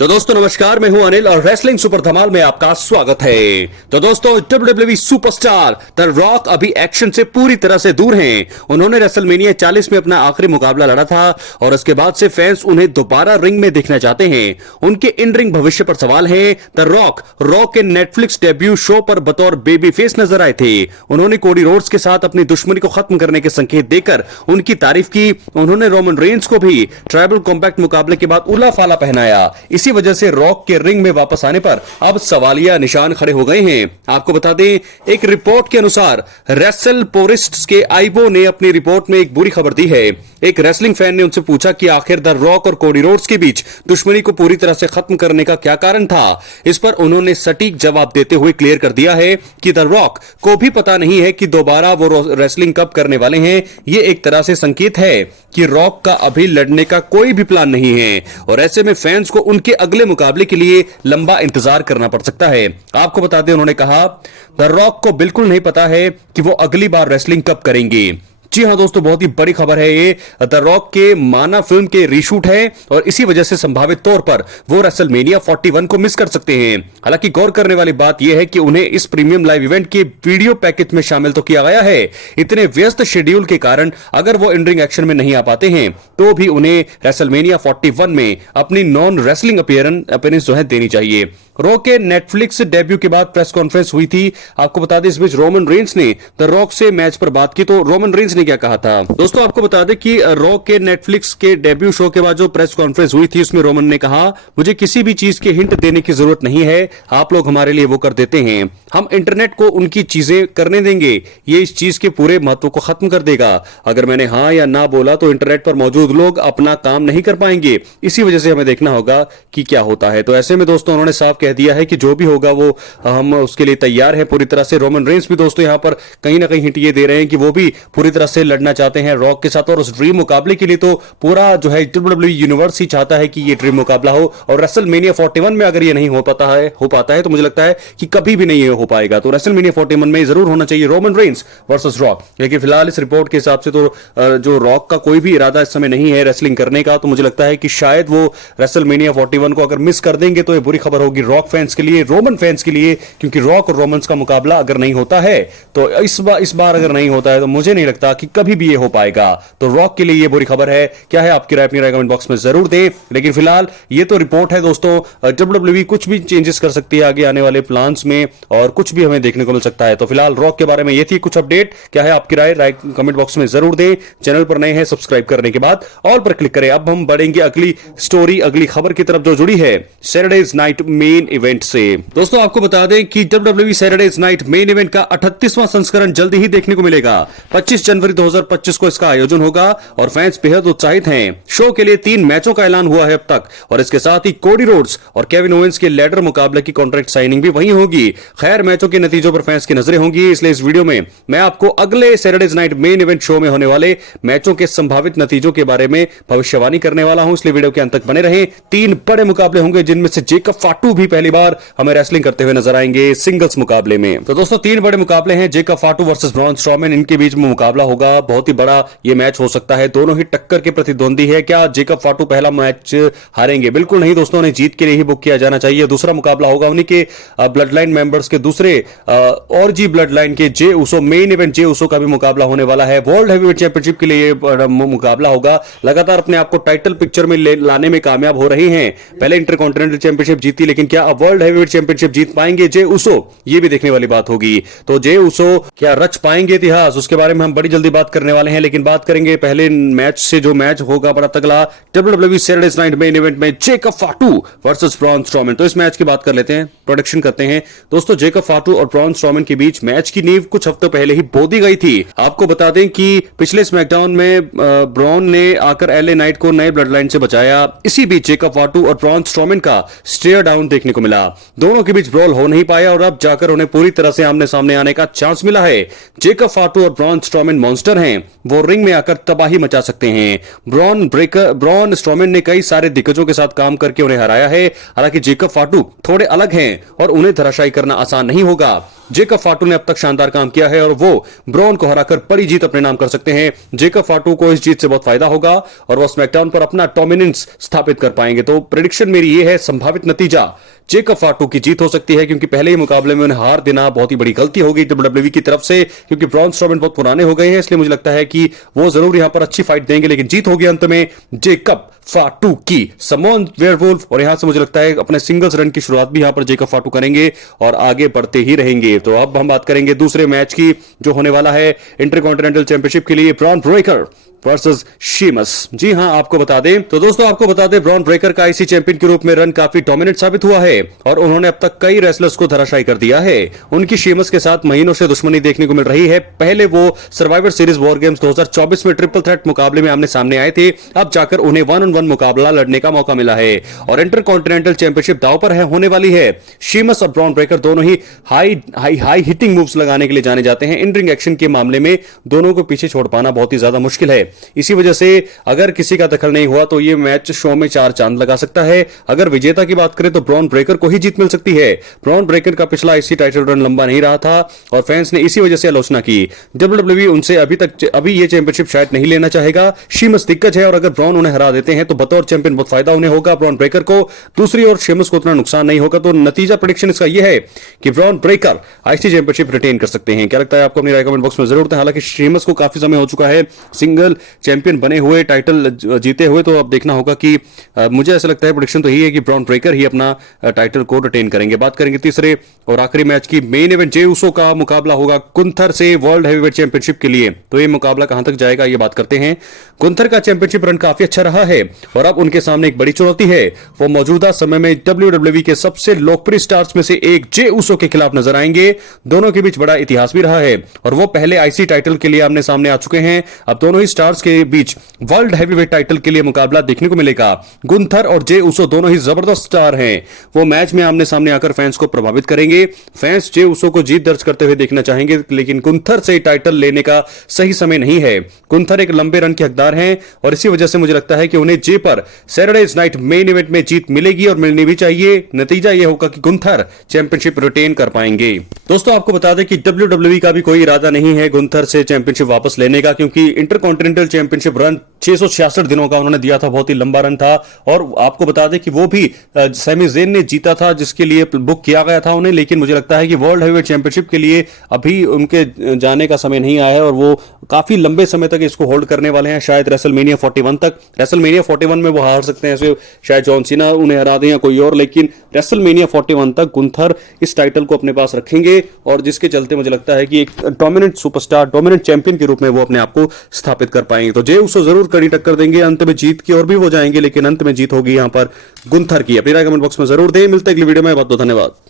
तो दोस्तों नमस्कार, मैं हूं अनिल और रेसलिंग सुपर धमाल में आपका स्वागत है। तो दोस्तों WWE सुपरस्टार द रॉक अभी एक्शन से पूरी तरह से दूर हैं। उन्होंने रेसलमेनिया 40 में अपना आखिरी मुकाबला लड़ा था और उसके बाद से फैंस उन्हें दोबारा रिंग में देखना चाहते हैं। उनके इन रिंग भविष्य पर सवाल है। द रॉक के नेटफ्लिक्स डेब्यू शो पर बतौर बेबी फेस नजर आए थे। उन्होंने कोडी रोड्स के साथ अपनी दुश्मनी को खत्म करने के संकेत देकर उनकी तारीफ की। उन्होंने रोमन रेंस को भी ट्राइबल कॉम्पैक्ट मुकाबले के बाद उला फाला पहनाया। इसी वजह से रॉक के रिंग में वापस आने पर अब सवालिया निशान खड़े हो गए हैं। आपको बता दें, एक रिपोर्ट के अनुसार रेसल पोरिस्ट्स के आईबो ने अपनी रिपोर्ट में एक बुरी खबर दी है। एक रेसलिंग फैन ने उनसे पूछा कि आखिर द रॉक और कोडी रोड्स के बीच दुश्मनी को पूरी तरह से खत्म करने का क्या कारण था। इस पर उन्होंने सटीक जवाब देते हुए क्लियर कर दिया है कि द रॉक को भी पता नहीं है कि दोबारा वो रेसलिंग कब करने वाले हैं। ये एक तरह से संकेत है कि रॉक का अभी लड़ने का कोई भी प्लान नहीं है और ऐसे में फैंस को उनके अगले मुकाबले के लिए लंबा इंतजार करना पड़ सकता है। आपको बता दें, उन्होंने कहा द रॉक को बिल्कुल नहीं पता है कि वो अगली बार रेसलिंग कब करेंगे। जी हां दोस्तों, बहुत ही बड़ी खबर है ये। द रॉक के माना फिल्म के रीशूट है और इसी वजह से संभावित तौर पर वो रेसलमेनिया 41 को मिस कर सकते हैं। हालांकि गौर करने वाली बात यह है कि उन्हें इस प्रीमियम लाइव इवेंट के वीडियो पैकेज में शामिल तो किया गया है। इतने व्यस्त शेड्यूल के कारण अगर वो इन रिंग एक्शन में नहीं आ पाते हैं तो भी उन्हें रेसलमेनिया 41 में अपनी नॉन रेसलिंग अपीयरेंस जो है देनी चाहिए। रॉक के नेटफ्लिक्स डेब्यू के बाद प्रेस कॉन्फ्रेंस हुई थी। आपको बता दें, इस बीच रोमन रेंस ने द रॉक से मैच पर बात की। तो रोमन रेंस ने क्या कहा था दोस्तों, आपको बता दें कि रॉक के नेटफ्लिक्स के डेब्यू शो के बाद जो प्रेस कॉन्फ्रेंस हुई थी उसमें रोमन ने कहा, मुझे किसी भी चीज के हिंट देने की जरूरत नहीं है, आप लोग हमारे लिए वो कर देते हैं। हम इंटरनेट को उनकी चीजें करने देंगे, ये इस चीज के पूरे महत्व को खत्म कर देगा। अगर मैंने हाँ या ना बोला तो इंटरनेट पर मौजूद लोग अपना काम नहीं कर पाएंगे। इसी वजह से हमें देखना होगा कि क्या होता है। तो ऐसे में दोस्तों उन्होंने साफ कह दिया है कि जो भी होगा वो हम उसके लिए तैयार हैं पूरी तरह से। रोमन रेंस भी दोस्तों यहां पर कहीं ना कहीं हिंट ये दे रहे हैं कि वो भी पूरी तरह से लड़ना चाहते हैं रॉक के साथ और उस ड्रीम मुकाबले के लिए तो पूरा जो है WWE यूनिवर्स ही चाहता है कि ये ड्रीम मुकाबला हो। और रेसलमेनिया 41 में अगर ये नहीं हो पाता है तो मुझे लगता है कि कभी भी नहीं हो पाएगा। तो रेसलमेनिया 41 में जरूर होना चाहिए रोमन रेंस वर्सेस रॉक। लेकिन फिलहाल इस रिपोर्ट के हिसाब से तो जो रॉक का कोई भी इरादा इस समय नहीं है रेसलिंग करने का। तो मुझे लगता है कि शायद वो रेसलमेनिया 41 को अगर मिस कर देंगे तो ये बुरी खबर होगी रॉक फैंस के लिए, रोमन फैंस के लिए, क्योंकि रॉक और रोमन्स का मुकाबला अगर नहीं होता है तो इस बार अगर नहीं होता है तो मुझे नहीं लगता कि कभी भी ये हो पाएगा। तो रॉक के लिए ये बुरी खबर है। क्या है आपकी राय, अपनी राय कमेंट बॉक्स में जरूर दें। लेकिन फिलहाल ये तो रिपोर्ट है दोस्तों, WWE कुछ भी चेंजेस कर सकती है आगे आने वाले प्लान्स में और कुछ भी हमें देखने को मिल सकता है। तो फिलहाल रॉक के बारे में ये थी कुछ अपडेट। क्या है आपकी राय कमेंट बॉक्स में जरूर दें। चैनल पर नए हैं सब्सक्राइब करने के बाद ऑल पर क्लिक करें। अब हम बढ़ेंगे अगली स्टोरी, अगली खबर की तरफ जो जुड़ी है सैटरडेज नाइट मेन इवेंट से। दोस्तों आपको बता दें कि WWE Saturday's night main event का 38वां संस्करण जल्दी ही देखने को मिलेगा। 25 जनवरी 2025 को इसका आयोजन होगा और फैंस बेहद उत्साहित हैं। शो के लिए 3 मैचों का ऐलान हुआ है अब तक और इसके साथ ही कोडी रोड्स और केविन ओवेंस के लैडर मुकाबले की कॉन्ट्रैक्ट साइनिंग भी वहीं होगी। खैर, मैचों के नतीजों पर फैंस की नजरें होंगी, इसलिए इस वीडियो में मैं आपको अगले Saturdays night main event show में होने वाले मैचों के संभावित नतीजों के बारे में भविष्यवाणी करने वाला हूं, इसलिए वीडियो के अंत तक बने रहें। 3 बड़े मुकाबले होंगे जिनमें से जेकब फाटू भी पहली बार हमें रेसलिंग करते हुए नजर आएंगे सिंगल्स मुकाबले में। तो दोस्तों 3 बड़े मुकाबले हैं, Jacob Fatu versus Braun Strowman, इनके बीच में मुकाबला होगा। बहुत ही बड़ा ये मैच हो सकता है, दोनों ही टक्कर के प्रतिद्वंदी है। क्या जेकब फाटू पहला मैच हारेंगे? बिल्कुल नहीं दोस्तों, उन्हें जीत के लिए ही बुक किया जाना चाहिए। दूसरा मुकाबला होगा उन्हीं के ब्लड लाइन मेंबर्स के दूसरे और जी ब्लड लाइन के जे उसो, मेन इवेंट जे उसो का भी मुकाबला होने वाला है। वर्ल्ड हैवीवेट चैंपियनशिप के लिए मुकाबला होगा। लगातार अपने आप को टाइटल पिक्चर में लाने में कामयाब हो रहे हैं। पहले इंटरकॉन्टिनेंटल चैंपियनशिप जीती, लेकिन क्या अब वर्ल्ड हैवीवेट चैंपियनशिप जीत पाएंगे जे उसो? ये भी देखने वाली बात होगी। तो जे उसो क्या रच पाएंगे इतिहास? उसके बारे में हम बड़ी जल्दी बात करने वाले हैं। लेकिन बात करेंगे पहले मैच से, जो मैच होगा बड़ा तगड़ा WWE Saturday's night main event में Jacob Fatu versus Braun Strowman. तो इस मैच की बात कर लेते हैं, प्रोडिक्शन करते हैं। दोस्तों जेकब फाटू और ब्रॉन स्ट्रॉमैन के बीच मैच की नींव कुछ हफ्तों पहले ही बो दी गई थी। आपको बता दें कि पिछले स्मैकडाउन में ब्रॉन ने आकर LA नाइट को नए ब्लड लाइन से बचाया। इसी बीच जेकब फाटू और ब्रॉन स्ट्रॉमैन का स्टेयर डाउन देखने को मिला। दोनों के बीच ब्रॉल हो नहीं पाया और अब जाकर उन्हें पूरी तरह से आमने सामने आने का चांस मिला है। जेकब फाटू और ब्रॉन स्ट्रॉमैन मॉन्स्टर हैं वो रिंग में आकर तबाही मचा सकते हैं। ब्रॉन स्ट्रोमैन ने कई सारे दिग्गजों के साथ काम करके उन्हें हराया है। हालांकि जेकब फाटू थोड़े अलग हैं और उन्हें धराशायी करना आसान नहीं होगा। जेकब फाटू ने अब तक शानदार काम किया है और वो ब्रॉन को हराकर बड़ी जीत अपने नाम कर सकते हैं। जेकब फाटू को इस जीत से बहुत फायदा होगा और वो स्मैकडाउन पर अपना डोमिनेंस स्थापित कर पाएंगे। तो प्रेडिक्शन मेरी ये है, संभावित नतीजा जेकब फाटू की जीत हो सकती है, क्योंकि पहले ही मुकाबले में उन्हें हार देना बहुत ही बड़ी गलती होगी डब्ल्यूडब्ल्यूई की तरफ से, क्योंकि ब्रॉन स्ट्रोमैन बहुत पुराने हो गए हैं। इसलिए मुझे लगता है कि वो जरूर यहां पर अच्छी फाइट देंगे, लेकिन जीत होगी अंत में जेकब फाटू की। समोन वेयरवुल्फ, और यहां से मुझे लगता है अपने सिंगल्स रन की शुरुआत भी यहां पर जेकब फाटू करेंगे और आगे बढ़ते ही रहेंगे। तो अब हम बात करेंगे दूसरे मैच की, जो होने वाला है इंटरकॉन्टिनेंटल चैंपियनशिप के लिए ब्रॉन ब्रेकर वर्सेस शीमस। जी हां, आपको बता दें तो दोस्तों, आपको बता दें ब्रॉन ब्रेकर का आईसी चैंपियन के रूप में रन काफी डोमिनेंट साबित हुआ है और उन्होंने अब तक कई रेसलर्स को धराशायी कर दिया है। उनकी शीमस के साथ महीनों से दुश्मनी देखने को मिल रही है। पहले वो सर्वाइवर सीरीज वॉर गेम्स 2024 में ट्रिपल थ्रेट मुकाबले में आमने सामने आए थे। अब जाकर उन्हें 1-on-1 मुकाबला लड़ने का मौका मिला है और इंटरकॉन्टिनेंटल चैंपियनशिप दांव पर होने वाली है। शीमस और ब्रॉन ब्रेकर दोनों ही हाई हिटिंग मूव्स लगाने के लिए जाने जाते हैं। इन रिंग एक्शन के मामले में दोनों को पीछे छोड़ पाना बहुत ही ज्यादा मुश्किल है। इसी वजह से अगर किसी का दखल नहीं हुआ तो यह मैच शो में 4 चांद लगा सकता है। अगर विजेता की बात करें तो ब्रॉन ब्रेकर को ही जीत मिल सकती है। ब्रॉन ब्रेकर का पिछला आईसी टाइटल रन लंबा नहीं रहा था और फैंस ने इसी वजह से आलोचना की। डब्ल्यूडब्ल्यूई उनसे अभी यह चैंपियनशिप शायद नहीं लेना चाहेगा। शीमस दिग्गज है और अगर ब्रॉन उन्हें हरा देते हैं तो बतौर चैंपियन बहुत फायदा उन्हें होगा ब्रॉन ब्रेकर को। दूसरी ओर शीमस को उतना नुकसान नहीं होगा। तो नतीजा प्रेडिक्शन इसका यह है कि Bron Breakker IC championship retain कर सकते हैं। क्या लगता है आपको? अपनी राय कमेंट बॉक्स में जरूर दें। हालांकि शीमस को काफी समय हो चुका है सिंगल चैंपियन बने हुए, टाइटल जीते हुए, तो अब देखना होगा कि मुझे ऐसा लगता है, प्रेडिक्शन तो यही है कि ब्रॉन ब्रेकर ही अपना टाइटल को रिटेन करेंगे। बात करेंगे तीसरे और आखिरी मैच की। मेन इवेंट जे उसो का मुकाबला होगा गुंथर से वर्ल्ड हैवीवेट चैंपियनशिप के लिए। तो ये मुकाबला कहां तक जाएगा ये बात करते हैं। गुंथर का चैंपियनशिप रन काफी अच्छा रहा है और अब उनके सामने एक बड़ी चुनौती है। वो मौजूदा समय में डब्ल्यूडब्ल्यूई के सबसे लोकप्रिय स्टार्स में से एक जे उसो के खिलाफ नजर आएंगे। दोनों के बीच बड़ा इतिहास भी रहा है और वो पहले आईसी टाइटल के लिए आमने सामने आ चुके हैं। अब दोनों ही स्टार्स के बीच वर्ल्ड हैवीवेट टाइटल के लिए मुकाबला देखने को मिलेगा। गुंथर और जे उसो दोनों ही जबरदस्त स्टार हैं। वो मैच में आमने सामने आकर फैंस को प्रभावित करेंगे। फैंस जे उसो को जीत दर्ज करते हुए देखना चाहेंगे, लेकिन गुंथर से टाइटल लेने का सही समय नहीं है। गुंथर एक लंबे रन के हकदार हैं और इसी वजह से मुझे लगता है कि उन्हें जे पर सैटरडे नाइट मेन इवेंट में जीत मिलेगी और मिलनी भी चाहिए। नतीजा यह होगा कि गुंथर चैंपियनशिप रिटेन कर पाएंगे। दोस्तों, आपको बता दें कि डब्ल्यूडब्ल्यूई का भी कोई इरादा नहीं है गुंथर से चैंपियनशिप वापस लेने का, क्योंकि इंटरकॉन्टिनेंटल चैंपियनशिप रन 666 दिनों का उन्होंने दिया था, बहुत ही लंबा रन था। और आपको बता दें कि वो भी सैमी ज़ेन ने जीता था, जिसके लिए बुक किया गया था उन्हें। लेकिन मुझे लगता है कि वर्ल्ड हैवीवेट चैंपियनशिप के लिए अभी उनके जाने का समय नहीं आया है और वो काफी लंबे समय तक इसको होल्ड करने वाले हैं, शायद रेसलमेनिया 41 तक। रेसलमेनिया 41 में वो हार सकते हैं, शायद जॉन सीना उन्हें हरा दें या कोई और, लेकिन रेसलमेनिया 41 तक गुंथर इस टाइटल को अपने पास रखेंगे और जिसके चलते मुझे लगता है कि एक डोमिनेंट सुपरस्टार, डोमिनेंट चैंपियन के रूप में वो अपने आप को स्थापित कर पाएंगे। तो जे उसो जरूर कड़ी टक्कर देंगे, अंत में जीत की ओर भी हो जाएंगे, लेकिन अंत में जीत होगी यहां पर गुंथर की। अपनी राय कमेंट बॉक्स में जरूर दें। मिलते हैं अगली वीडियो में। बहुत बहुत धन्यवाद।